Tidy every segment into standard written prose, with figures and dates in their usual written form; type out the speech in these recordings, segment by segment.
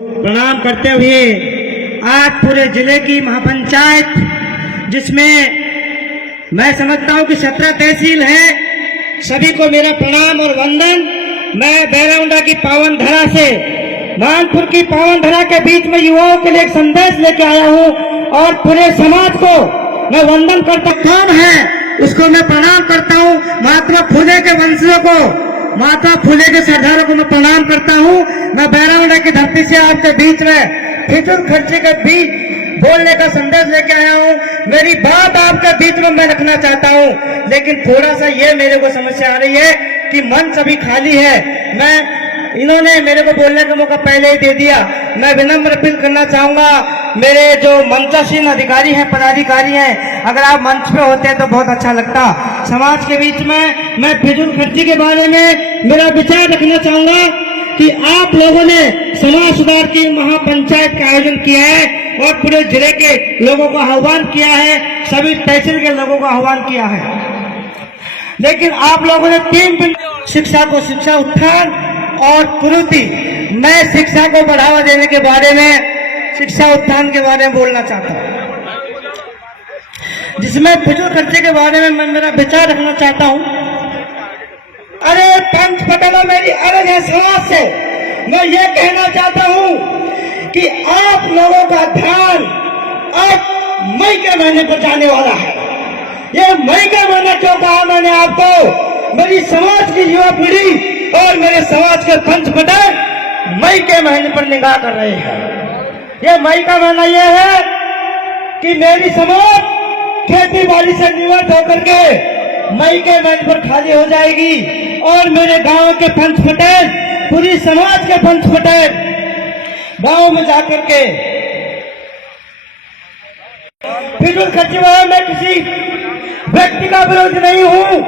प्रणाम करते हुए आज पूरे जिले की महापंचायत, जिसमें मैं समझता हूं कि 17 तहसील है, सभी को मेरा प्रणाम और वंदन। मैं बैरामुंडा की पावन धरा से, मानपुर की पावन धरा के बीच में युवाओं के लिए एक संदेश लेके आया हूं और पूरे समाज को मैं वंदन करता कौन है उसको मैं प्रणाम करता हूं। महात्मा फुले के वंशजों को, महात्मा फुले के सरदारों को मैं प्रणाम करता हूं। मैं बैरामुंडा की धरती से आपके बीच में फिजूल खर्ची के बीच बोलने का संदेश लेके आया हूं। मेरी बात आपके बीच में मैं रखना चाहता हूं, लेकिन थोड़ा सा ये मेरे को समस्या आ रही है कि मंच अभी खाली है। इन्होंने मेरे को बोलने का मौका पहले ही दे दिया। मैं विनम्र अपील करना चाहूंगा, मेरे जो मंचासीन अधिकारी हैं, पदाधिकारी हैं, अगर आप मंच पे होते तो बहुत अच्छा लगता। समाज के बीच में मैं फिजूल खर्ची के बारे में मेरा विचार रखना चाहूंगा कि आप लोगों ने समाज सुधार की महापंचायत का आयोजन किया है और पूरे जिले के लोगों को आह्वान किया है, सभी तहसील के लोगों को आह्वान किया है, लेकिन आप लोगों ने 3 दिन शिक्षा को, शिक्षा उत्थान और पूर्ति, नए शिक्षा को बढ़ावा देने के बारे में, शिक्षा उत्थान के बारे में बोलना चाहता हूं, जिसमें फिजूल खर्ची के बारे में मैं मेरा विचार रखना चाहता हूं। अरे पंच पटेलो, मेरी अर्ज है समाज से, मैं ये कहना चाहता हूं कि आप लोगों का ध्यान अब मई के महीने पर जाने वाला है। ये मई का महीना क्यों कहा मैंने आपको? मेरी समाज की युवा पीढ़ी और मेरे समाज के पंच पटेल मई के महीने पर निगाह कर रहे हैं। ये मई का महीना ये है कि मेरी समाज खेती बाड़ी से निवृत्त होकर के मई के महीने पर खाली हो जाएगी और मेरे गांव के पंच पटेल, पूरी समाज के पंच पटेल गांव में जाकर के फिजूल खर्ची में मैं किसी व्यक्ति का विरोधी नहीं हूं,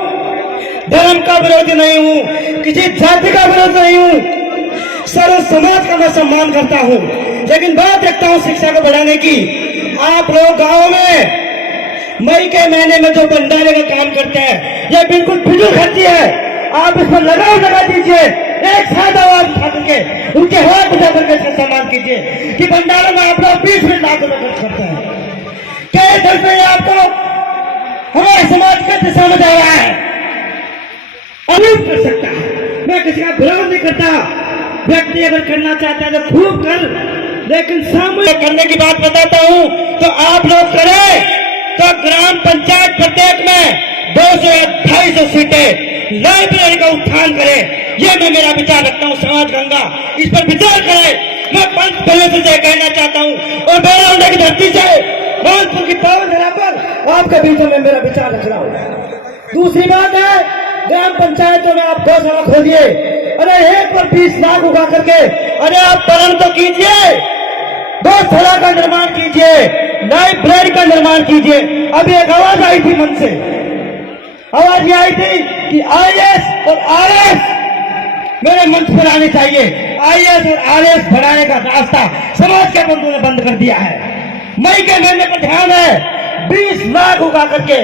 धर्म का विरोधी नहीं हूं, किसी जाति का विरोधी नहीं हूं, सर्व समाज का मैं सम्मान करता हूं, लेकिन बात देखता हूं शिक्षा को बढ़ाने की। आप लोग गांव में मई के महीने में जो भंडारे का काम करते हैं, यह बिल्कुल फिजूल खर्ची है। आप इस पर लगाव लगा दीजिए, एक साथ आवाज उठा करके उनके हाथ उठा करके इसका सम्मान कीजिए कि भंडारे में आप लोग 20 लाख रुपए खर्च करते हैं। क्या दर्ज है आपको? हमारे समाज का दिशा में जा रहा है, अनूप कर सकता है। मैं किसी का विरोध नहीं करता, व्यक्ति अगर करना चाहता है तो खूब कर, लेकिन सामूहिक करने की बात बताता हूं तो आप लोग करें तो ग्राम पंचायत प्रत्येक में 200 या 250 सीटें लाइब्रेरी का उत्थान करें। ये मैं मेरा विचार रखता हूं। समाज गंगा इस पर विचार करें। मैं पंच पटेल से कहना चाहता हूं और बैरामुंडा की धरती से, मानपुर की पावन धरा पर आपके बीच में मेरा विचार रख रहा हूं। दूसरी बात है, ग्राम पंचायतों में आप गौशाला खोलिए। अरे 1 पर 20 लाख उगा करके अरे आप परण तो कीजिए, गौशाला का निर्माण कीजिए, लाइब्रेरी का निर्माण कीजिए। अभी एक आवाज आई थी मन से, आवाज ये आई थी कि IAS और RS मेरे मंच पर आने चाहिए। IAS और RS बढ़ाने का रास्ता समाज के बंधुओं ने बंद कर दिया है। मई के महीने पर ध्यान है, 20 लाख उगा करके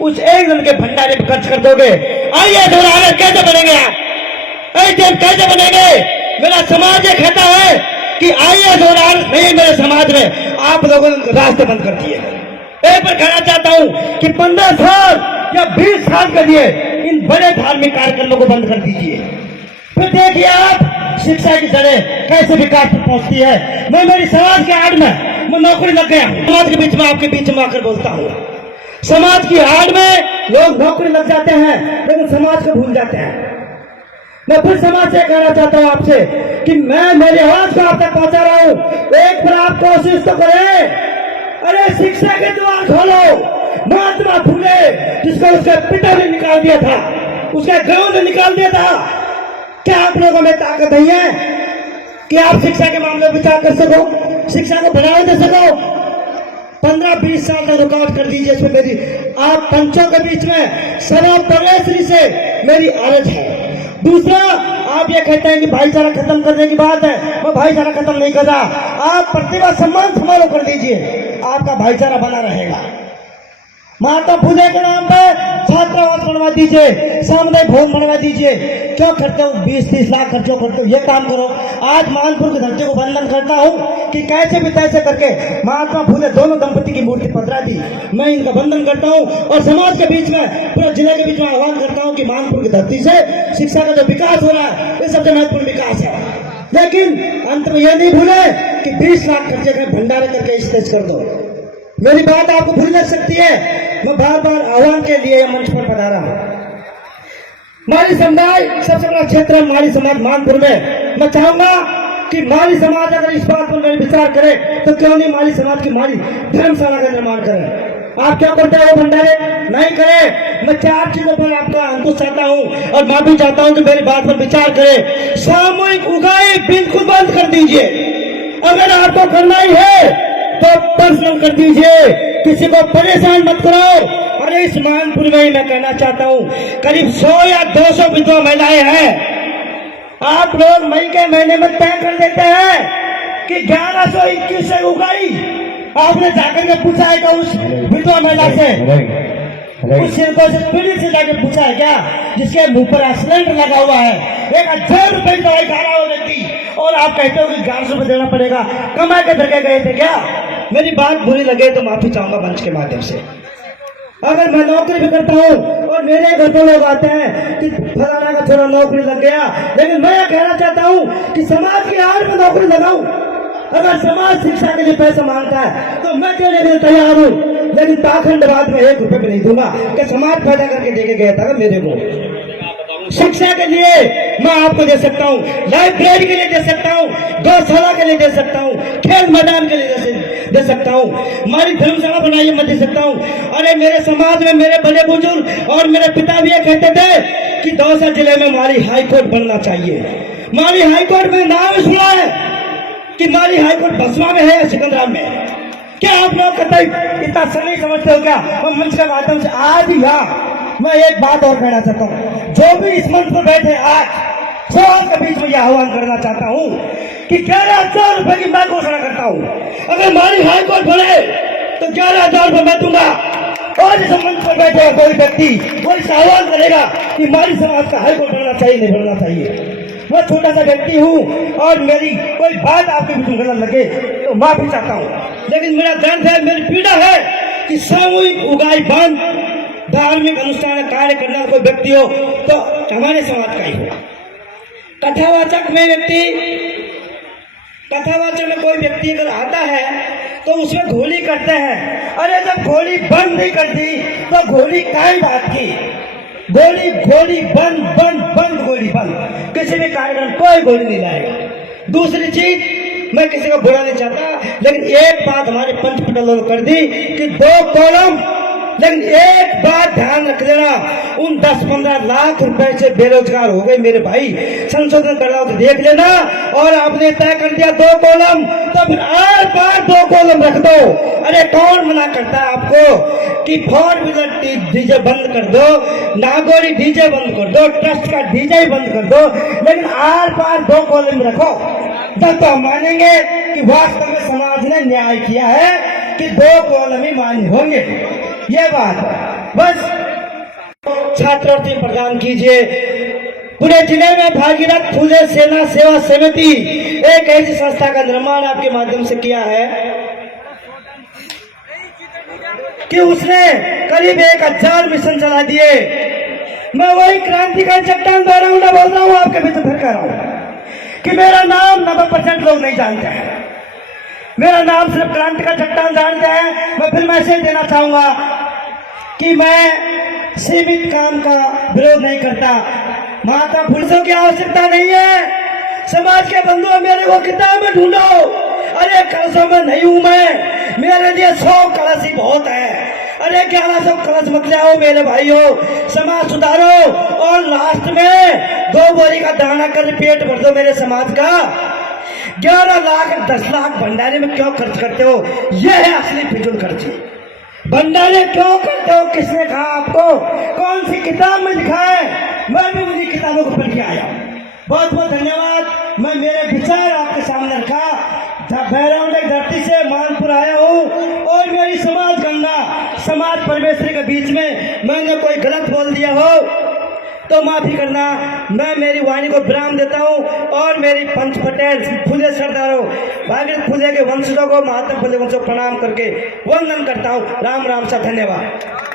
उस एक दिन के भंडारे पर खर्च कर दोगे। IAS और RS कैसे बनेंगे? आप ऐसे कैसे बनेंगे? मेरा समाज ये कहता है कि IAS और RS नहीं मेरे समाज में, आप लोगों ने रास्ते बंद कर दिए। एक बार कहना चाहता हूं कि 15 साल या 20 साल के लिए इन बड़े धार्मिक कार्यक्रमों को बंद कर दीजिए। फिर देखिए आप शिक्षा की जड़ें कैसे विकास पर पहुंचती है। मैं मेरी समाज के आड़ में मैं नौकरी लग गया हूं, समाज के बीच में आपके बीच में आकर बोलता हूं। समाज की आड़ में लोग नौकरी लग जाते हैं लेकिन समाज को भूल जाते हैं। मैं फिर समाज से कहना चाहता हूं आपसे कि मैं मेरे आवाज को आप तक पहुंचा रहा हूं। एक बार आप कोशिश तो करें। अरे शिक्षा के द्वार खोलो। महात्मा फुले, जिसको उसके पिता ने निकाल दिया था, उसके गांव ने निकाल दिया था, क्या आप लोगों में ताकत नहीं है कि आप शिक्षा के मामले में विचार कर सको, शिक्षा को बढ़ावा दे सको? 15-20 साल का रुकावट कर दीजिए इसमें मेरी, आप पंचों के बीच में सभा परमेश्वरी से मेरी अर्ज है। दूसरा, आप ये कहते हैं कि भाईचारा खत्म करने की बात है, मैं भाईचारा खत्म नहीं कर रहा। आप प्रतिभा सम्मान समारोह कर दीजिए, आपका भाईचारा बना रहेगा। महात्मा फुले के नाम पर छात्रावास बनवा दीजिए, सामुदायिक भवन बनवा दीजिए। क्यों करते हो 20-30 लाख खर्चो करते हो? ये काम करो। आज मानपुर की धरती को वंदन करता हूँ कि कैसे भी तैसे करके महात्मा फुले दोनों दंपति की मूर्ति पधरा दी। मैं इनका वंदन करता हूँ और समाज के बीच में, पूरे जिले के बीच में आह्वान करता हूँ कि मानपुर की धरती से शिक्षा का जो विकास हो रहा है, ये सबसे महत्वपूर्ण विकास है। लेकिन अंत में यह नहीं भूले कि 20 लाख खर्चे का भंडारे करके स्टेज कर दो। मेरी बात आपको भूल लग सकती है, मैं बार बार आह्वान के लिए मंच पर पधारा हूं। माली समुदाय सबसे बड़ा क्षेत्र है, माली समाज मानपुर में। मैं चाहूंगा कि माली समाज अगर इस बात पर विचार करे तो क्यों नहीं माली समाज की माली धर्मशाला का निर्माण करें। आप क्या करते हो भंडारे? नहीं करें। मैं 4 चीजों पर आपका अंकुश चाहता हूं और माफी चाहता हूं कि मेरी बात पर विचार करें। सामूहिक उगाई बिल्कुल बंद कर दीजिए। अगर आपको करना ही है तो पर्सनल कर दीजिए, किसी को परेशान मत करो। और इस मानपुर में ही मैं कहना चाहता हूं, करीब 100 या 200 विधवा महिलाएं हैं। आप लोग मई के महीने में तय कर देते हैं कि 1121 से उगाई। आपने जाकर के पूछा है क्या उस विधवा महिला से, उस सिरकों से पीढ़ी से जाकर पूछा है क्या, जिसके मुंह पर एक्सीडेंट लगा हुआ है, 1000 रुपए की दवाई खा रहा हो व्यक्ति, और आप कहते हो कि 1100 रुपए देना पड़ेगा? कमा के धरके गए थे क्या? मेरी बात बुरी लगे तो माफी चाहूंगा मंच के माध्यम से। अगर मैं नौकरी भी करता हूँ और मेरे घर पर लोग आते हैं कि फलाना का छोरा नौकरी लग गया, लेकिन मैं यह कहना चाहता हूँ कि समाज की आड़ में नौकरी लगाऊं। अगर समाज शिक्षा के लिए पैसा मांगता है तो मैं देने के लिए तैयार हूँ, लेकिन पाखंडवाद में 1 रुपए भी नहीं दूंगा कि समाज पैदा करके देके गया था मेरे को। शिक्षा के लिए मैं आपको दे सकता हूँ, लाइब्रेरी के लिए दे सकता हूँ, गौशाला के लिए दे सकता हूँ, खेल मैदान के लिए दे सकता हूँ, हमारी धर्मशाला बनाइए मैं दे सकता हूँ। अरे मेरे समाज में मेरे बड़े बुजुर्ग और मेरे पिता भी ये कहते थे कि दौसा जिले में माली हाईकोर्ट बनना चाहिए। माली हाईकोर्ट में नाम सुना है कि माली हाईकोर्ट बसवा में है या सिकंदरा में? क्या आप लोग कतई इतना समय समझते हो क्या? मैं मंच के माध्यम से आज ही मैं एक बात और कहना चाहता हूँ, जो भी इस मंच पर बैठे आज सवाल के बीच में यह आह्वान करना चाहता हूँ कि 11,000 रुपए की मैं घोषणा करता हूँ। अगर माली हाईकोर्ट बने तो 11,000 रुपए मैं दूंगा। और इस मंच पर बैठे कोई व्यक्ति वो इस आह्वान करेगा कि माली समाज का हाईकोर्ट बनना चाहिए, नहीं बनना चाहिए। मैं छोटा सा व्यक्ति हूँ और मेरी कोई बात आपके बीच में गलत लगे तो माफी चाहता हूँ, लेकिन मेरा दर्द है, मेरी पीड़ा है कि सामूहिक उगाई बंद, धार्मिक अनुष्ठान कार्य करने वाला कोई व्यक्ति हो तो हमारे समाज का ही हो। कथावाचक में कोई व्यक्ति अगर आता है तो उसमें घोली करते हैं। अरे जब घोली बंद नहीं करती तो घोली काई बात की? गोली बंद, गोली बंद। किसी भी कार्यक्रम कोई गोली नहीं लाएगा। दूसरी चीज, मैं किसी को बुरा नहीं चाहता, लेकिन एक बात हमारे पंच पटलों ने कर दी कि 2 कॉलम। लेकिन एक बात ध्यान रख लेना, उन 10-15 लाख रुपए से बेरोजगार हो गए मेरे भाई। संशोधन कर रहा हो तो देख लेना। और आपने तय कर दिया 2 कॉलम, तो फिर आर पार 2 कॉलम रख दो। अरे कौन मना करता है आपको कि 4 व्हीलर डीजे बंद कर दो, नागौरी डीजे बंद कर दो, ट्रस्ट का डीजे बंद कर दो, लेकिन आर पार 2 कॉलम रखो। तब तो हम मानेंगे कि वास्तव में समाज ने न्याय किया है कि 2 कॉलम ही मान्य होंगे। ये बात बस छात्रवृत्ति प्रदान कीजिए। पूरे जिले में भागीरथ फुले सेना सेवा समिति एक ऐसी संस्था का निर्माण आपके माध्यम से किया है कि उसने करीब 1000 मिशन चला दिए। मैं वही क्रांतिकारी चट्टान द्वारा बोल रहा हूँ, आपके बीच में कर रहा हूँ कि मेरा नाम 90% लोग नहीं जानते हैं। मेरा नाम सिर्फ क्रांति का चट्टान जानते हैं। मैं फिर मैसेज देना चाहूंगा कि मैं सीमित काम का विरोध नहीं करता। माता पुरुषों की आवश्यकता नहीं है। समाज के बंधुओं मेरे को किताब में ढूंढो। अरे कलशों में नहीं हूं मैं, मेरे लिए 100 कलश ही बहुत है। अरे 1100 कलश मत ले आओ मेरे भाइयों। समाज सुधारो और लास्ट में 2 बोरी का दाना कर पेट भर दो मेरे समाज का। 11 लाख 10 लाख भंडारे में क्यों खर्च करते हो? यह है असली फिजूल खर्ची। भंडारे क्यों करते हो? किसने कहा आपको? कौन सी किताब में लिखा है? मैं भी उन्हीं किताबों को पढ़ के आया हूँ। बहुत बहुत धन्यवाद। मैं मेरे विचार आपके सामने रखा। भैरवनाथ धरती से मानपुर आया हूँ और मेरी समाज गंगा समाज समाज परमेश्वरी के बीच में मैंने कोई गलत बोल दिया हो तो माफी करना। मैं मेरी वाणी को विराम देता हूँ और मेरी पंच पटेल फुले सरदारों भागीरथ फुले के वंशजों को महात्मा फुले वंशों को प्रणाम करके वंदन करता हूँ। राम राम सा धन्यवाद।